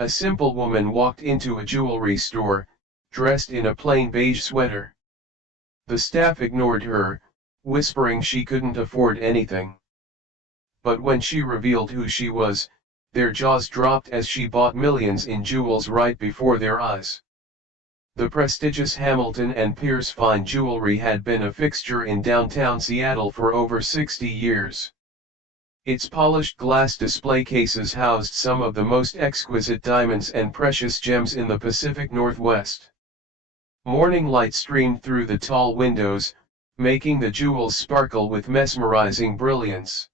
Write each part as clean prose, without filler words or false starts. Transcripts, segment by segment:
A simple woman walked into a jewelry store, dressed in a plain beige sweater. The staff ignored her, whispering she couldn't afford anything. But when she revealed who she was, their jaws dropped as she bought millions in jewels right before their eyes. The prestigious Hamilton and Pierce fine jewelry had been a fixture in downtown Seattle for over 60 years. Its polished glass display cases housed some of the most exquisite diamonds and precious gems in the Pacific Northwest. Morning light streamed through the tall windows, making the jewels sparkle with mesmerizing brilliance.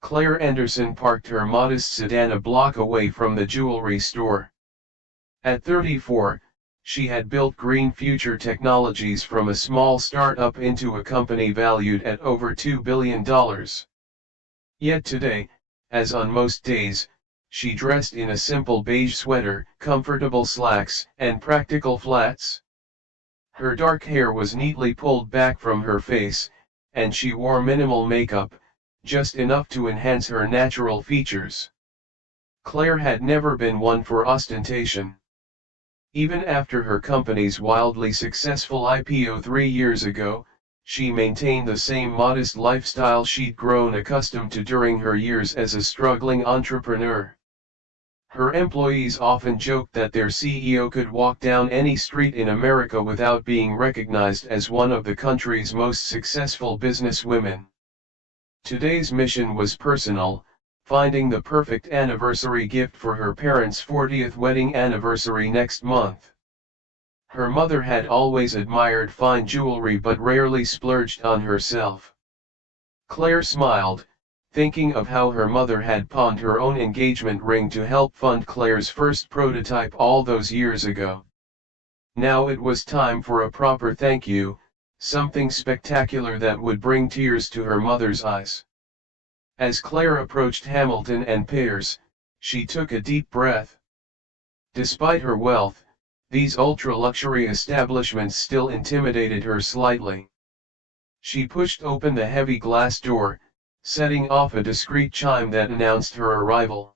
Claire Anderson parked her modest sedan a block away from the jewelry store. At 34, she had built Green Future Technologies from a small startup into a company valued at over $2 billion. Yet today, as on most days, she dressed in a simple beige sweater, comfortable slacks, and practical flats. Her dark hair was neatly pulled back from her face, and she wore minimal makeup, just enough to enhance her natural features. Claire had never been one for ostentation. Even after her company's wildly successful IPO 3 years ago, she maintained the same modest lifestyle she'd grown accustomed to during her years as a struggling entrepreneur. Her employees often joked that their CEO could walk down any street in America without being recognized as one of the country's most successful businesswomen. Today's mission was personal, finding the perfect anniversary gift for her parents' 40th wedding anniversary next month. Her mother had always admired fine jewelry but rarely splurged on herself. Claire smiled, thinking of how her mother had pawned her own engagement ring to help fund Claire's first prototype all those years ago. Now it was time for a proper thank you, something spectacular that would bring tears to her mother's eyes. As Claire approached Hamilton and Pierce, she took a deep breath. Despite her wealth, these ultra-luxury establishments still intimidated her slightly. She pushed open the heavy glass door, setting off a discreet chime that announced her arrival.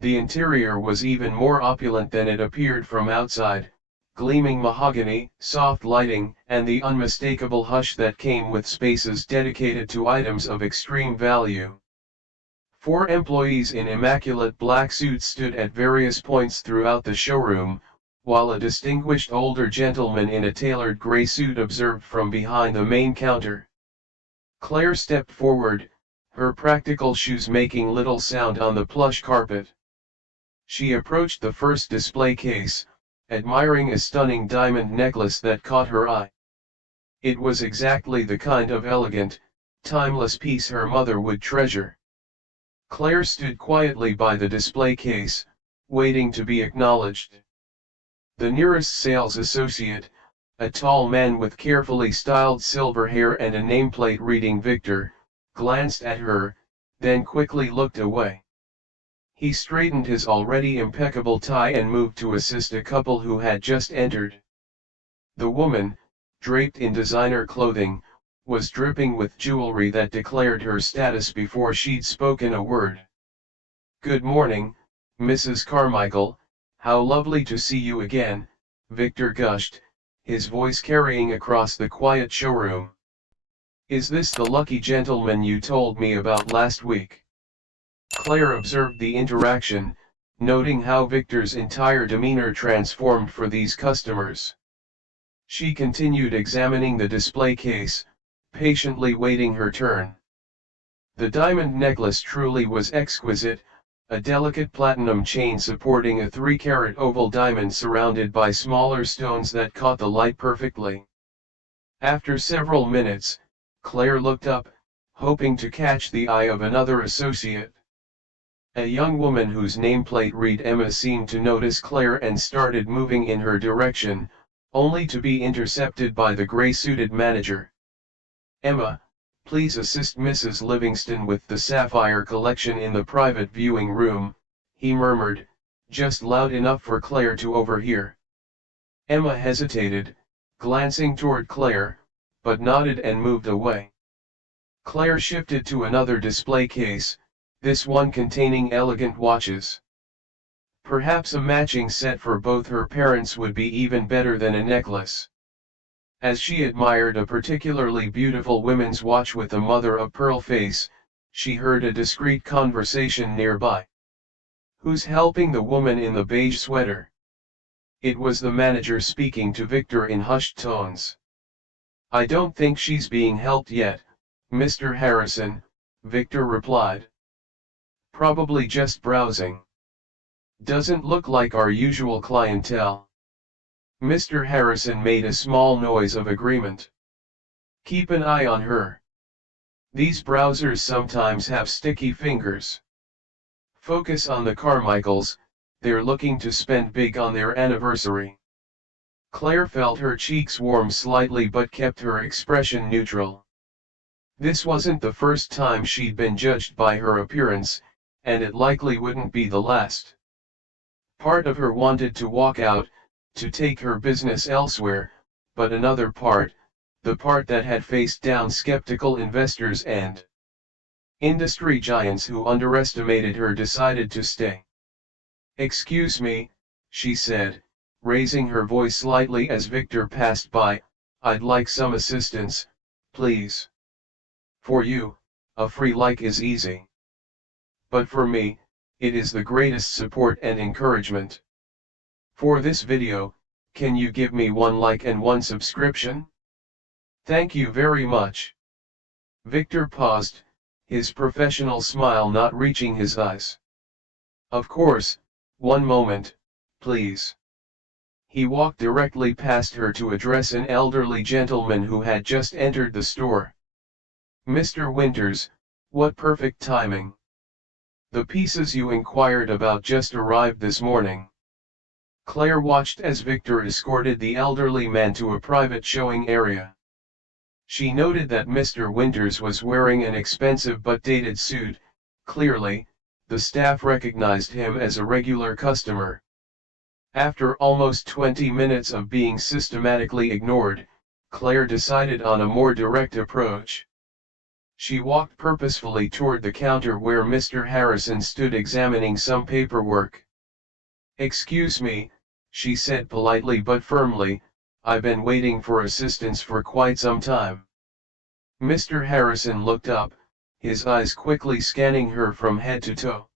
The interior was even more opulent than it appeared from outside, gleaming mahogany, soft lighting, and the unmistakable hush that came with spaces dedicated to items of extreme value. 4 employees in immaculate black suits stood at various points throughout the showroom, while a distinguished older gentleman in a tailored gray suit observed from behind the main counter. Claire stepped forward, her practical shoes making little sound on the plush carpet. She approached the first display case, admiring a stunning diamond necklace that caught her eye. It was exactly the kind of elegant, timeless piece her mother would treasure. Claire stood quietly by the display case, waiting to be acknowledged. The nearest sales associate, a tall man with carefully styled silver hair and a nameplate reading Victor, glanced at her, then quickly looked away. He straightened his already impeccable tie and moved to assist a couple who had just entered. The woman, draped in designer clothing, was dripping with jewelry that declared her status before she'd spoken a word. "Good morning, Mrs. Carmichael, how lovely to see you again," Victor gushed, his voice carrying across the quiet showroom. "Is this the lucky gentleman you told me about last week?" Claire observed the interaction, noting how Victor's entire demeanor transformed for these customers. She continued examining the display case, patiently waiting her turn. The diamond necklace truly was exquisite, a delicate platinum chain supporting a 3-carat oval diamond surrounded by smaller stones that caught the light perfectly. After several minutes, Claire looked up, hoping to catch the eye of another associate. A young woman whose nameplate read Emma seemed to notice Claire and started moving in her direction, only to be intercepted by the gray-suited manager. "Emma, please assist Mrs. Livingston with the sapphire collection in the private viewing room," he murmured, just loud enough for Claire to overhear. Emma hesitated, glancing toward Claire, but nodded and moved away. Claire shifted to another display case, this one containing elegant watches. Perhaps a matching set for both her parents would be even better than a necklace. As she admired a particularly beautiful women's watch with a mother-of-pearl face, she heard a discreet conversation nearby. "Who's helping the woman in the beige sweater?" It was the manager speaking to Victor in hushed tones. "I don't think she's being helped yet, Mr. Harrison," Victor replied. "Probably just browsing. Doesn't look like our usual clientele." Mr. Harrison made a small noise of agreement. "Keep an eye on her. These browsers sometimes have sticky fingers. Focus on the Carmichaels, they're looking to spend big on their anniversary." Claire felt her cheeks warm slightly but kept her expression neutral. This wasn't the first time she'd been judged by her appearance, and it likely wouldn't be the last. Part of her wanted to walk out, to take her business elsewhere, but another part, the part that had faced down skeptical investors and industry giants who underestimated her, decided to stay. "Excuse me," she said, raising her voice slightly as Victor passed by, "I'd like some assistance, please. For you, a free like is easy. But for me, it is the greatest support and encouragement. For this video, can you give me 1 like and 1 subscription? Thank you very much." Victor paused, his professional smile not reaching his eyes. "Of course, 1 moment, please." He walked directly past her to address an elderly gentleman who had just entered the store. "Mr. Winters, what perfect timing. The pieces you inquired about just arrived this morning." Claire watched as Victor escorted the elderly man to a private showing area. She noted that Mr. Winters was wearing an expensive but dated suit. Clearly, the staff recognized him as a regular customer. After almost 20 minutes of being systematically ignored, Claire decided on a more direct approach. She walked purposefully toward the counter where Mr. Harrison stood examining some paperwork. "Excuse me," she said politely but firmly, "I've been waiting for assistance for quite some time." Mr. Harrison looked up, his eyes quickly scanning her from head to toe.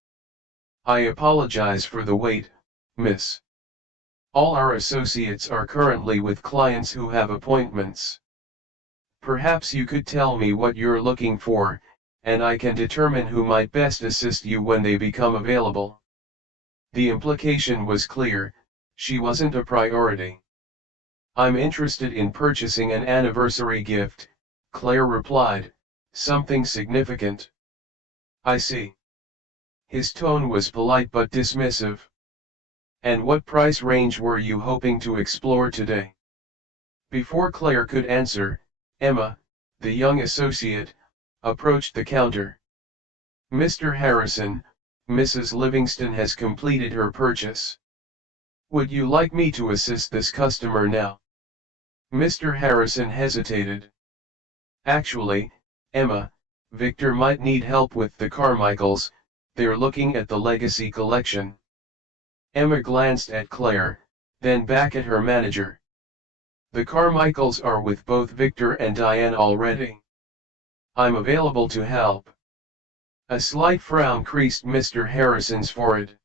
"I apologize for the wait, miss. All our associates are currently with clients who have appointments. Perhaps you could tell me what you're looking for, and I can determine who might best assist you when they become available." The implication was clear, she wasn't a priority. "I'm interested in purchasing an anniversary gift," Claire replied, "something significant." "I see." His tone was polite but dismissive. "And what price range were you hoping to explore today?" Before Claire could answer, Emma, the young associate, approached the counter. "Mr. Harrison, Mrs. Livingston has completed her purchase. Would you like me to assist this customer now?" Mr. Harrison hesitated. "Actually, Emma, Victor might need help with the Carmichaels, they're looking at the Legacy collection." Emma glanced at Claire, then back at her manager. "The Carmichaels are with both Victor and Diane already. I'm available to help." A slight frown creased Mr. Harrison's forehead.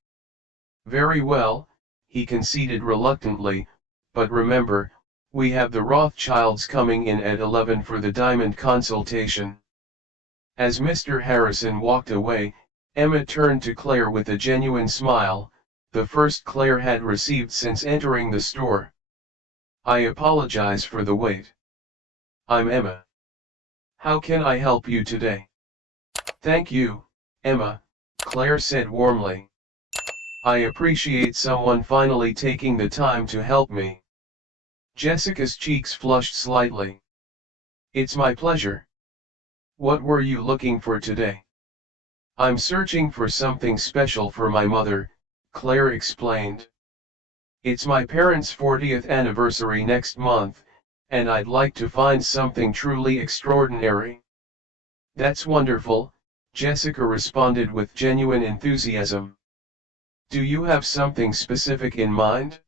"Very well," he conceded reluctantly, "but remember, we have the Rothschilds coming in at 11 for the diamond consultation." As Mr. Harrison walked away, Emma turned to Claire with a genuine smile, the first Claire had received since entering the store. "I apologize for the wait. I'm Emma. How can I help you today?" "Thank you, Emma," Claire said warmly. "I appreciate someone finally taking the time to help me." Jessica's cheeks flushed slightly. "It's my pleasure. What were you looking for today?" "I'm searching for something special for my mother," Claire explained. "It's my parents' 40th anniversary next month, and I'd like to find something truly extraordinary." "That's wonderful," Jessica responded with genuine enthusiasm. Do you have something specific in mind?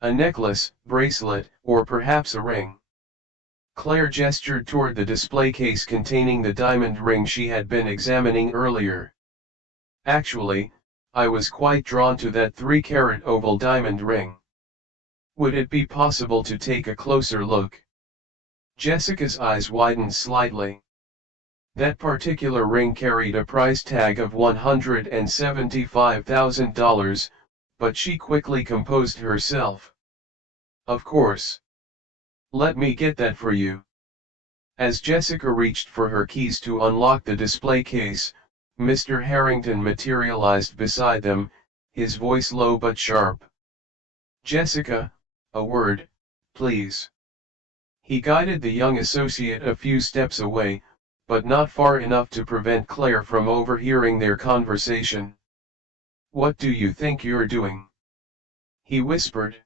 A necklace, bracelet, or perhaps a ring? Claire gestured toward the display case containing the diamond ring she had been examining earlier. Actually, I was quite drawn to that 3-carat oval diamond ring. Would it be possible to take a closer look? Jessica's eyes widened slightly. That particular ring carried a price tag of $175,000, but she quickly composed herself. Of course. Let me get that for you. As Jessica reached for her keys to unlock the display case, Mr. Harrington materialized beside them, his voice low but sharp. Jessica, a word, please. He guided the young associate a few steps away, but not far enough to prevent Claire from overhearing their conversation. What do you think you're doing? He whispered.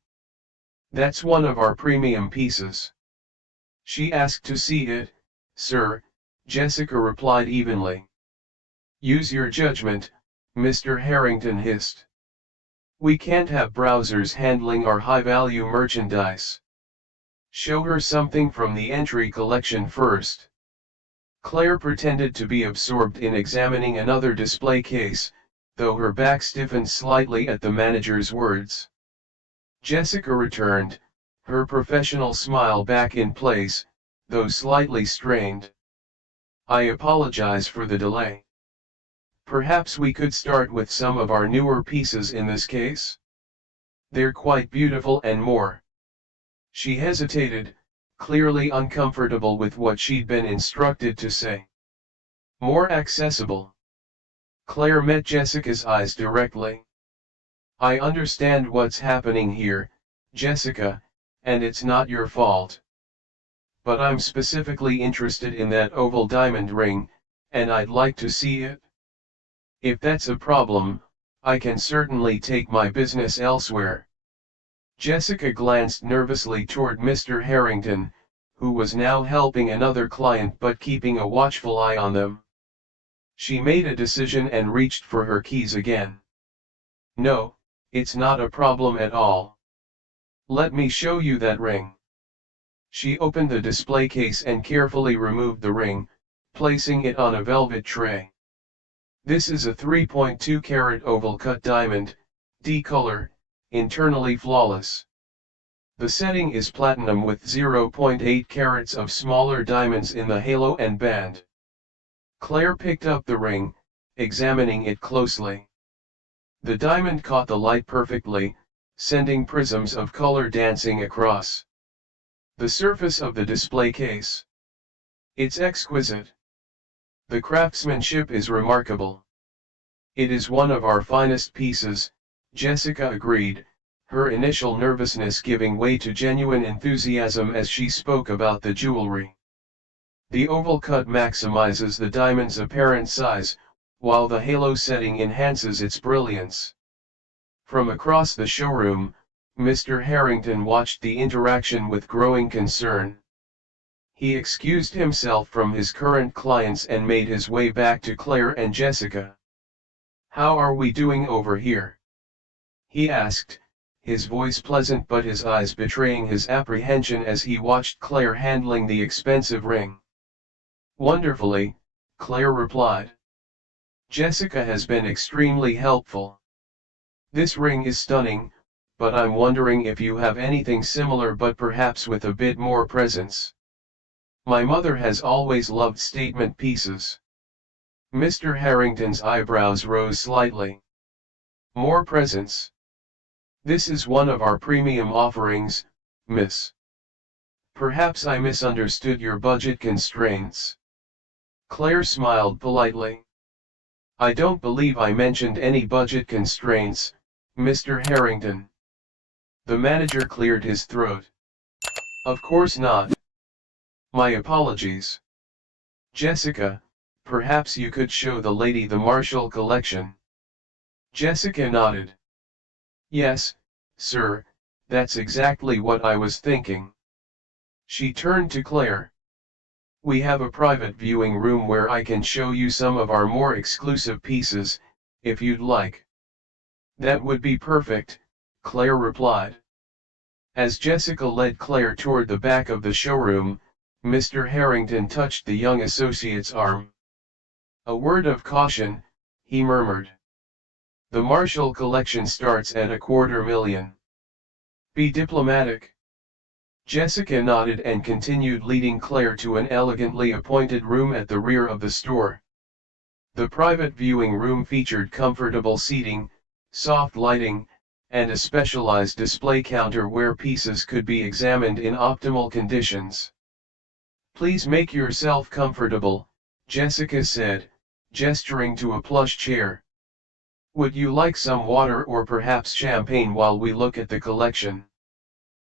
That's one of our premium pieces. She asked to see it, sir, Jessica replied evenly. Use your judgment, Mr. Harrington hissed. We can't have browsers handling our high-value merchandise. Show her something from the entry collection first. Claire pretended to be absorbed in examining another display case, though her back stiffened slightly at the manager's words. Jessica returned, her professional smile back in place, though slightly strained. I apologize for the delay. Perhaps we could start with some of our newer pieces in this case? They're quite beautiful and more. She hesitated, clearly uncomfortable with what she'd been instructed to say. More accessible. Claire met Jessica's eyes directly. I understand what's happening here, Jessica, and it's not your fault. But I'm specifically interested in that oval diamond ring, and I'd like to see it. If that's a problem, I can certainly take my business elsewhere. Jessica glanced nervously toward Mr. Harrington, who was now helping another client but keeping a watchful eye on them. She made a decision and reached for her keys again. No, it's not a problem at all. Let me show you that ring. She opened the display case and carefully removed the ring, placing it on a velvet tray. This is a 3.2-carat oval-cut diamond, D-color, internally flawless. The setting is platinum with 0.8 carats of smaller diamonds in the halo and band. Claire picked up the ring, examining it closely. The diamond caught the light perfectly, sending prisms of color dancing across the surface of the display case. It's exquisite. The craftsmanship is remarkable. It is one of our finest pieces, Jessica agreed, her initial nervousness giving way to genuine enthusiasm as she spoke about the jewelry. The oval cut maximizes the diamond's apparent size, while the halo setting enhances its brilliance. From across the showroom, Mr. Harrington watched the interaction with growing concern. He excused himself from his current clients and made his way back to Claire and Jessica. How are we doing over here? He asked, his voice pleasant but his eyes betraying his apprehension as he watched Claire handling the expensive ring. Wonderfully, Claire replied. Jessica has been extremely helpful. This ring is stunning, but I'm wondering if you have anything similar but perhaps with a bit more presence. My mother has always loved statement pieces. Mr. Harrington's eyebrows rose slightly. More presence. This is one of our premium offerings, miss. Perhaps I misunderstood your budget constraints. Claire smiled politely. I don't believe I mentioned any budget constraints, Mr. Harrington. The manager cleared his throat. Of course not. My apologies. Jessica, perhaps you could show the lady the Marshall collection. Jessica nodded. Yes, sir, that's exactly what I was thinking. She turned to Claire. We have a private viewing room where I can show you some of our more exclusive pieces, if you'd like. That would be perfect, Claire replied. As Jessica led Claire toward the back of the showroom, Mr. Harrington touched the young associate's arm. A word of caution, he murmured. The Marshall collection starts at $250,000. Be diplomatic. Jessica nodded and continued leading Claire to an elegantly appointed room at the rear of the store. The private viewing room featured comfortable seating, soft lighting, and a specialized display counter where pieces could be examined in optimal conditions. Please make yourself comfortable, Jessica said, gesturing to a plush chair. Would you like some water or perhaps champagne while we look at the collection?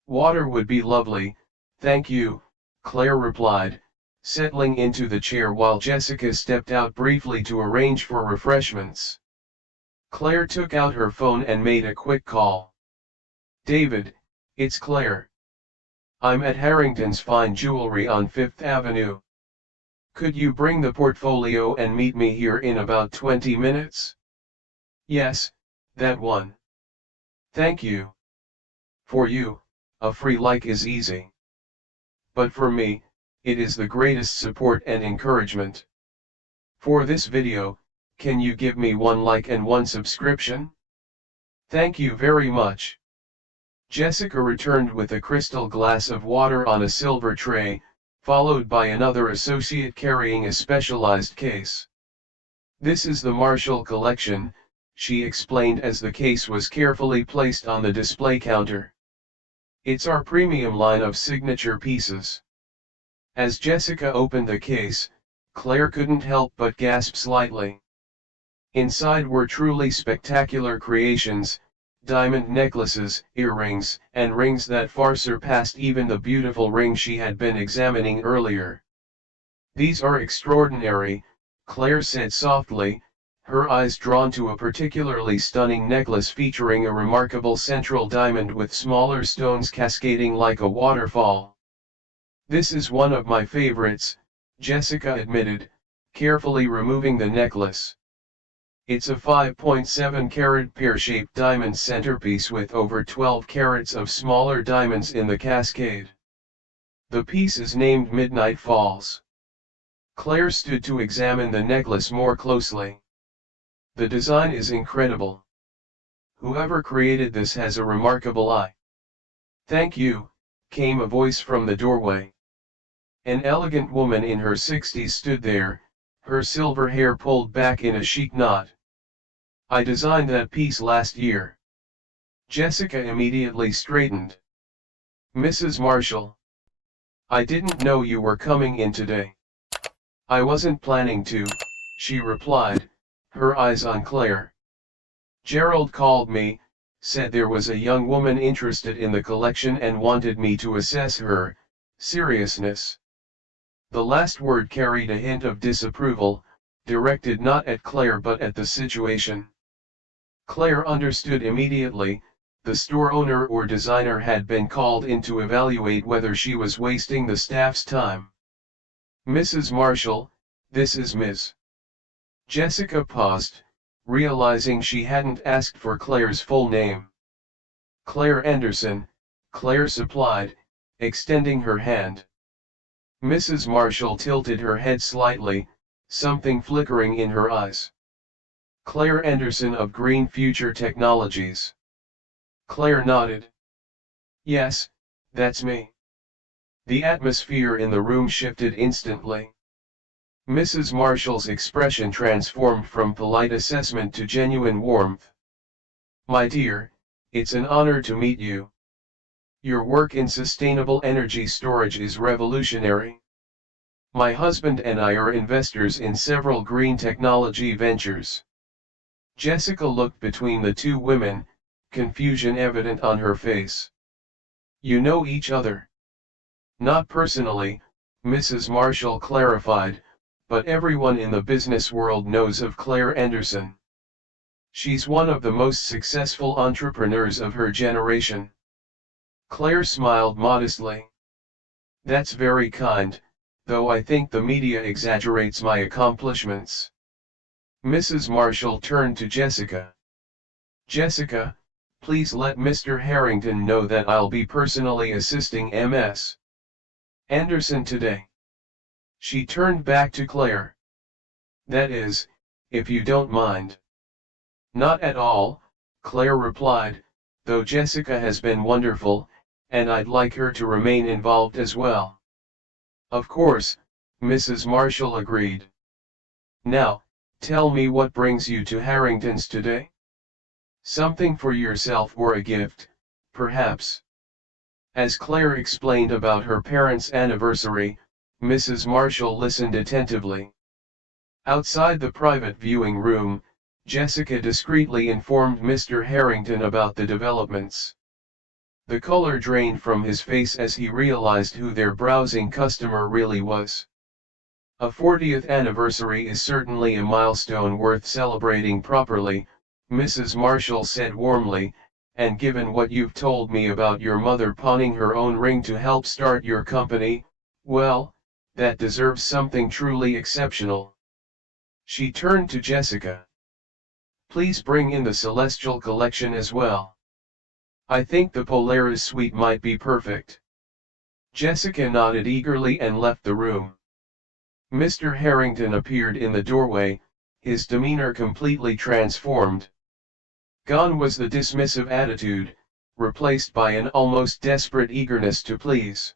Water would be lovely, thank you, Claire replied, settling into the chair while Jessica stepped out briefly to arrange for refreshments. Claire took out her phone and made a quick call. David, it's Claire. I'm at Harrington's Fine Jewelry on 5th Avenue. Could you bring the portfolio and meet me here in about 20 minutes? Yes, that one. Thank you. For you, a free like is easy. But for me, it is the greatest support and encouragement. For this video, can you give me 1 like and 1 subscription? Thank you very much. Jessica returned with a crystal glass of water on a silver tray, followed by another associate carrying a specialized case. This is the Marshall collection, she explained as the case was carefully placed on the display counter. It's our premium line of signature pieces. As Jessica opened the case, Claire couldn't help but gasp slightly. Inside were truly spectacular creations, diamond necklaces, earrings, and rings that far surpassed even the beautiful ring she had been examining earlier. These are extraordinary, Claire said softly, her eyes drawn to a particularly stunning necklace featuring a remarkable central diamond with smaller stones cascading like a waterfall. This is one of my favorites, Jessica admitted, carefully removing the necklace. It's a 5.7-carat pear-shaped diamond centerpiece with over 12 carats of smaller diamonds in the cascade. The piece is named Midnight Falls. Claire stood to examine the necklace more closely. The design is incredible. Whoever created this has a remarkable eye. Thank you, came a voice from the doorway. An elegant woman in her 60s stood there, her silver hair pulled back in a chic knot. I designed that piece last year. Jessica immediately straightened. Mrs. Marshall. I didn't know you were coming in today. I wasn't planning to, she replied, her eyes on Claire. Gerald called me, said there was a young woman interested in the collection and wanted me to assess her seriousness. The last word carried a hint of disapproval, directed not at Claire but at the situation. Claire understood immediately, the store owner or designer had been called in to evaluate whether she was wasting the staff's time. Mrs. Marshall, this is Ms. Jessica paused, realizing she hadn't asked for Claire's full name. Claire Anderson, Claire supplied, extending her hand. Mrs. Marshall tilted her head slightly, something flickering in her eyes. Claire Anderson of Green Future Technologies. Claire nodded. Yes, that's me. The atmosphere in the room shifted instantly. Mrs. Marshall's expression transformed from polite assessment to genuine warmth. My dear, it's an honor to meet you. Your work in sustainable energy storage is revolutionary. My husband and I are investors in several green technology ventures. Jessica looked between the two women, confusion evident on her face. You know each other? Not personally, Mrs. Marshall clarified, but everyone in the business world knows of Claire Anderson. She's one of the most successful entrepreneurs of her generation. Claire smiled modestly. That's very kind, though I think the media exaggerates my accomplishments. Mrs. Marshall turned to Jessica. Jessica, please let Mr. Harrington know that I'll be personally assisting Ms. Anderson today. She turned back to Claire. That is, if you don't mind. Not at all, Claire replied, though Jessica has been wonderful, and I'd like her to remain involved as well. Of course, Mrs. Marshall agreed. Now, tell me what brings you to Harrington's today? Something for yourself or a gift, perhaps. As Claire explained about her parents' anniversary, Mrs. Marshall listened attentively. Outside the private viewing room, Jessica discreetly informed Mr. Harrington about the developments. The color drained from his face as he realized who their browsing customer really was. A 40th anniversary is certainly a milestone worth celebrating properly, Mrs. Marshall said warmly, and given what you've told me about your mother pawning her own ring to help start your company, well, that deserves something truly exceptional. She turned to Jessica. Please bring in the Celestial collection as well. I think the Polaris suite might be perfect. Jessica nodded eagerly and left the room. Mr. Harrington appeared in the doorway, his demeanor completely transformed. Gone was the dismissive attitude, replaced by an almost desperate eagerness to please.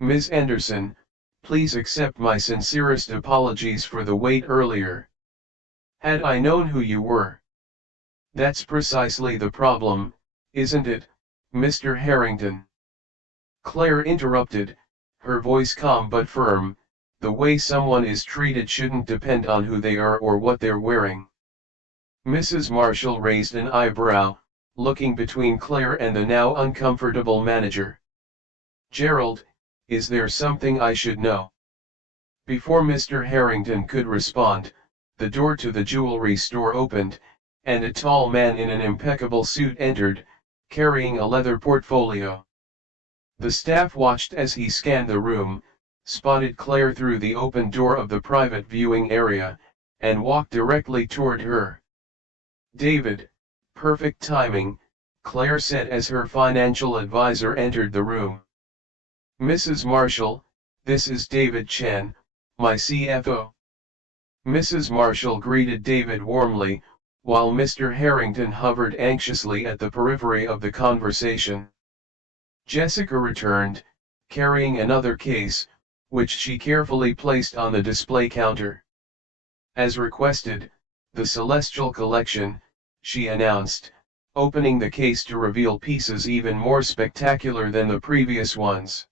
Ms. Anderson, please accept my sincerest apologies for the wait earlier. Had I known who you were. That's precisely the problem, isn't it, Mr. Harrington? Claire interrupted, her voice calm but firm. The way someone is treated shouldn't depend on who they are or what they're wearing. Mrs. Marshall raised an eyebrow, looking between Claire and the now uncomfortable manager. Gerald, is there something I should know? Before Mr. Harrington could respond, the door to the jewelry store opened, and a tall man in an impeccable suit entered, carrying a leather portfolio. The staff watched as he scanned the room, spotted Claire through the open door of the private viewing area, and walked directly toward her. David, perfect timing, Claire said as her financial advisor entered the room. Mrs. Marshall, this is David Chen, my CFO. Mrs. Marshall greeted David warmly, while Mr. Harrington hovered anxiously at the periphery of the conversation. Jessica returned, carrying another case, which she carefully placed on the display counter. As requested, the Celestial collection, she announced, opening the case to reveal pieces even more spectacular than the previous ones.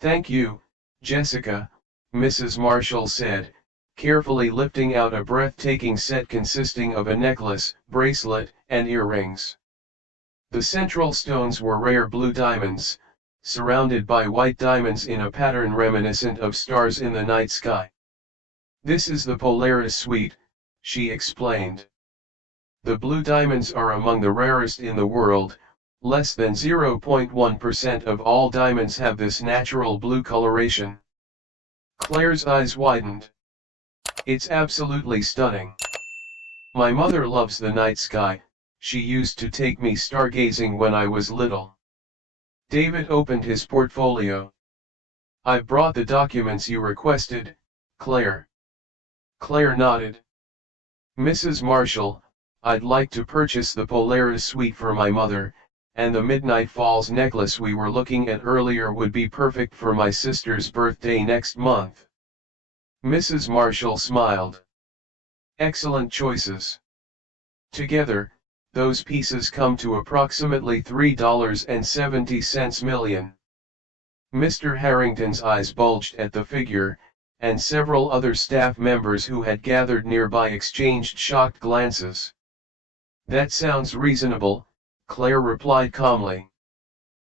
Thank you, Jessica, Mrs. Marshall said, carefully lifting out a breathtaking set consisting of a necklace, bracelet, and earrings. The central stones were rare blue diamonds, surrounded by white diamonds in a pattern reminiscent of stars in the night sky. This is the Polaris suite, she explained. The blue diamonds are among the rarest in the world, less than 0.1% of all diamonds have this natural blue coloration. Claire's eyes widened. It's absolutely stunning. My mother loves the night sky, she used to take me stargazing when I was little. David opened his portfolio. I've brought the documents you requested, Claire. Claire nodded. Mrs. Marshall, I'd like to purchase the Polaris suite for my mother, and the Midnight Falls necklace we were looking at earlier would be perfect for my sister's birthday next month. Mrs. Marshall smiled. Excellent choices. Together, those pieces come to approximately $3.70 million. Mr. Harrington's eyes bulged at the figure, and several other staff members who had gathered nearby exchanged shocked glances. That sounds reasonable, Claire replied calmly.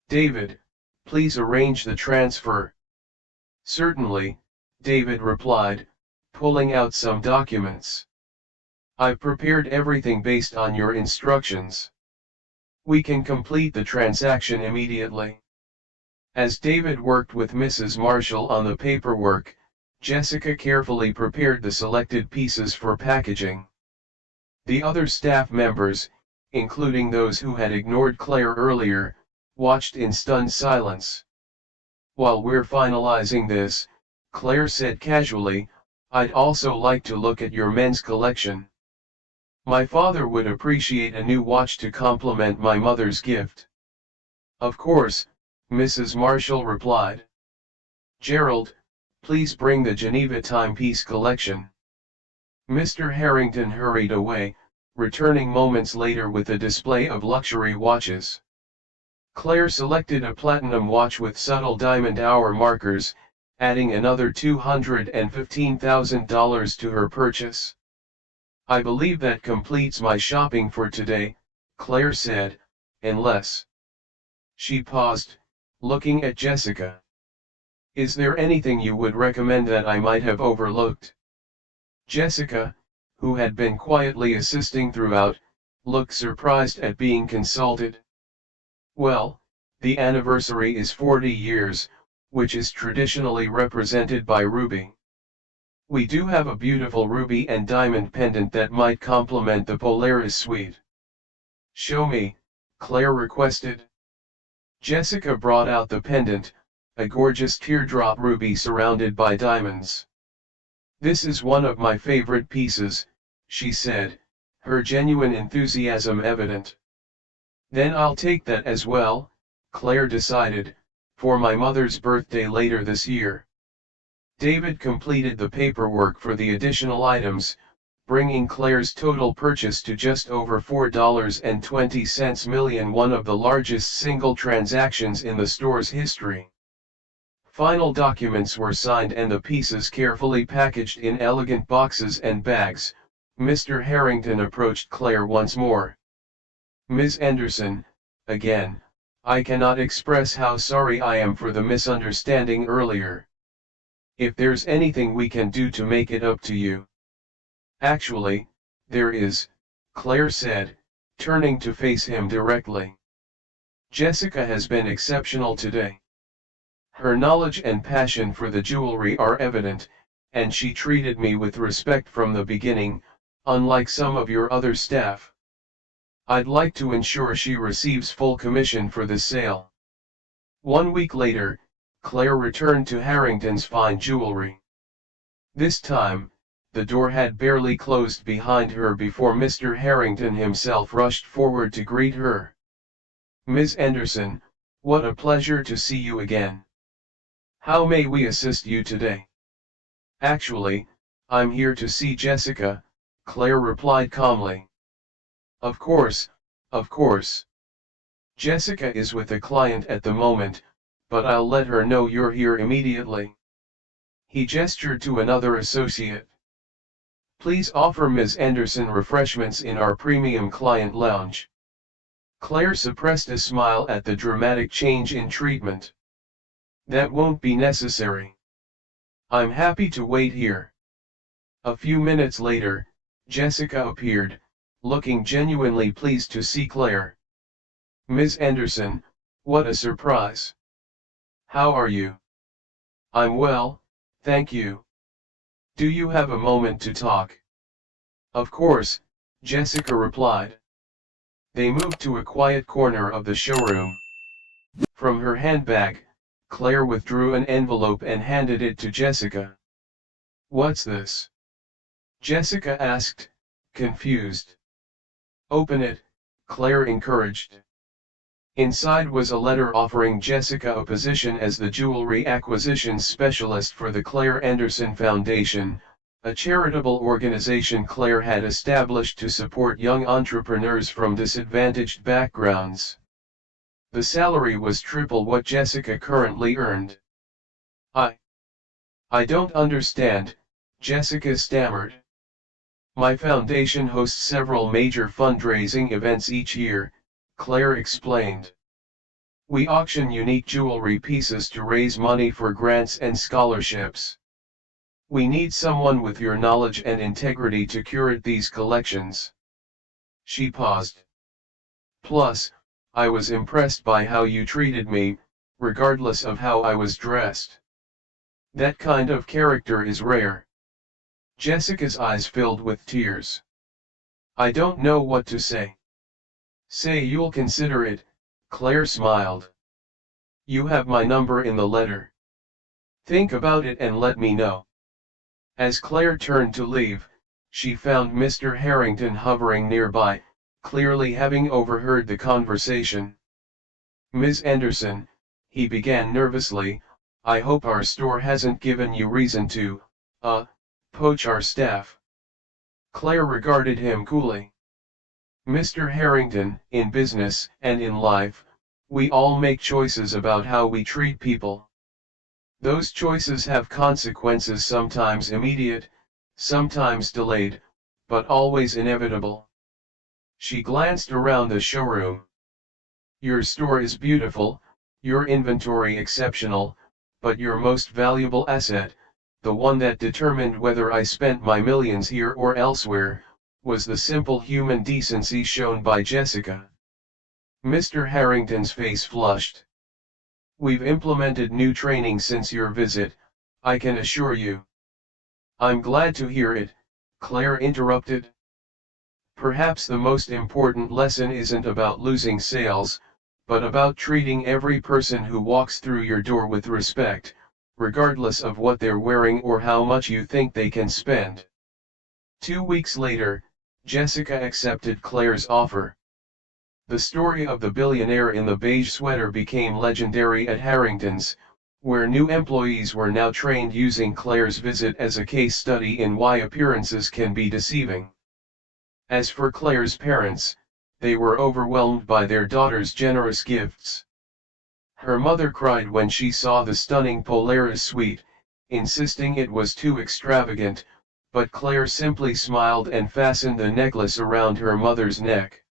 David, please arrange the transfer. Certainly, David replied, pulling out some documents. I've prepared everything based on your instructions. We can complete the transaction immediately. As David worked with Mrs. Marshall on the paperwork, Jessica carefully prepared the selected pieces for packaging. The other staff members, including those who had ignored Claire earlier, watched in stunned silence. "While we're finalizing this," Claire said casually, "I'd also like to look at your men's collection. My father would appreciate a new watch to complement my mother's gift." "Of course," Mrs. Marshall replied. "Gerald, please bring the Geneva timepiece collection." Mr. Harrington hurried away, returning moments later with a display of luxury watches. Claire selected a platinum watch with subtle diamond hour markers, adding another $215,000 to her purchase. "I believe that completes my shopping for today," Claire said, "unless—" She paused, looking at Jessica. "Is there anything you would recommend that I might have overlooked?" Jessica, who had been quietly assisting throughout, looked surprised at being consulted. "Well, the anniversary is 40 years, which is traditionally represented by ruby. We do have a beautiful ruby and diamond pendant that might complement the Polaris suite." "Show me," Claire requested. Jessica brought out the pendant, a gorgeous teardrop ruby surrounded by diamonds. "This is one of my favorite pieces," she said, her genuine enthusiasm evident. "Then I'll take that as well," Claire decided, "for my mother's birthday later this year." David completed the paperwork for the additional items, bringing Claire's total purchase to just over $4.20 million, one of the largest single transactions in the store's history. Final documents were signed and the pieces carefully packaged in elegant boxes and bags. Mr. Harrington approached Claire once more. "Ms. Anderson, again, I cannot express how sorry I am for the misunderstanding earlier. If there's anything we can do to make it up to you—" "Actually, there is," Claire said, turning to face him directly. "Jessica has been exceptional today. Her knowledge and passion for the jewelry are evident, and she treated me with respect from the beginning, unlike some of your other staff. I'd like to ensure she receives full commission for this sale." 1 week later, Claire returned to Harrington's fine jewelry. This time, the door had barely closed behind her before Mr. Harrington himself rushed forward to greet her. "Ms. Anderson, what a pleasure to see you again. How may we assist you today?" "Actually, I'm here to see Jessica," Claire replied calmly. Of course. Jessica is with a client at the moment, but I'll let her know you're here immediately." He gestured to another associate. "Please offer Ms. Anderson refreshments in our premium client lounge." Claire suppressed a smile at the dramatic change in treatment. "That won't be necessary. I'm happy to wait here." A few minutes later, Jessica appeared, looking genuinely pleased to see Claire. "Ms. Anderson, what a surprise. How are you?" "I'm well, thank you. Do you have a moment to talk?" "Of course," Jessica replied. They moved to a quiet corner of the showroom. From her handbag, Claire withdrew an envelope and handed it to Jessica. "What's this?" Jessica asked, confused. "Open it," Claire encouraged. Inside was a letter offering Jessica a position as the jewelry acquisitions specialist for the Claire Anderson Foundation, a charitable organization Claire had established to support young entrepreneurs from disadvantaged backgrounds. The salary was triple what Jessica currently earned. I don't understand," Jessica stammered. "My foundation hosts several major fundraising events each year," Claire explained. "We auction unique jewelry pieces to raise money for grants and scholarships. We need someone with your knowledge and integrity to curate these collections." She paused. "Plus, I was impressed by how you treated me, regardless of how I was dressed. That kind of character is rare." Jessica's eyes filled with tears. "I don't know what to say. Say you'll consider it, Claire smiled. You have my number in the letter. Think about it and let me know. As Claire turned to leave, she found Mr. Harrington hovering nearby, clearly having overheard the conversation. Ms. Anderson, he began nervously, I hope our store hasn't given you reason to, poach our staff. Claire regarded him coolly. Mr. Harrington, in business and in life, we all make choices about how we treat people. Those choices have consequences, sometimes immediate, sometimes delayed, but always inevitable. She glanced around the showroom. Your store is beautiful, your inventory exceptional, but your most valuable asset, the one that determined whether I spent my millions here or elsewhere, was the simple human decency shown by Jessica. Mr. Harrington's face flushed. We've implemented new training since your visit, I can assure you. I'm glad to hear it, Claire interrupted. Perhaps the most important lesson isn't about losing sales, but about treating every person who walks through your door with respect, regardless of what they're wearing or how much you think they can spend. 2 weeks later, Jessica accepted Claire's offer. The story of the billionaire in the beige sweater became legendary at Harrington's, where new employees were now trained using Claire's visit as a case study in why appearances can be deceiving. As for Claire's parents, they were overwhelmed by their daughter's generous gifts. Her mother cried when she saw the stunning Polaris suite, insisting it was too extravagant, but Claire simply smiled and fastened the necklace around her mother's neck.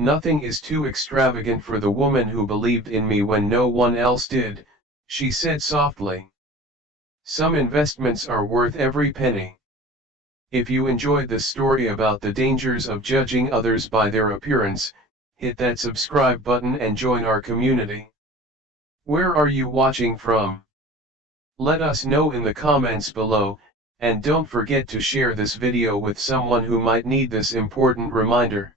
Nothing is too extravagant for the woman who believed in me when no one else did, she said softly. Some investments are worth every penny. If you enjoyed this story about the dangers of judging others by their appearance, hit that subscribe button and join our community. Where are you watching from? Let us know in the comments below, and don't forget to share this video with someone who might need this important reminder.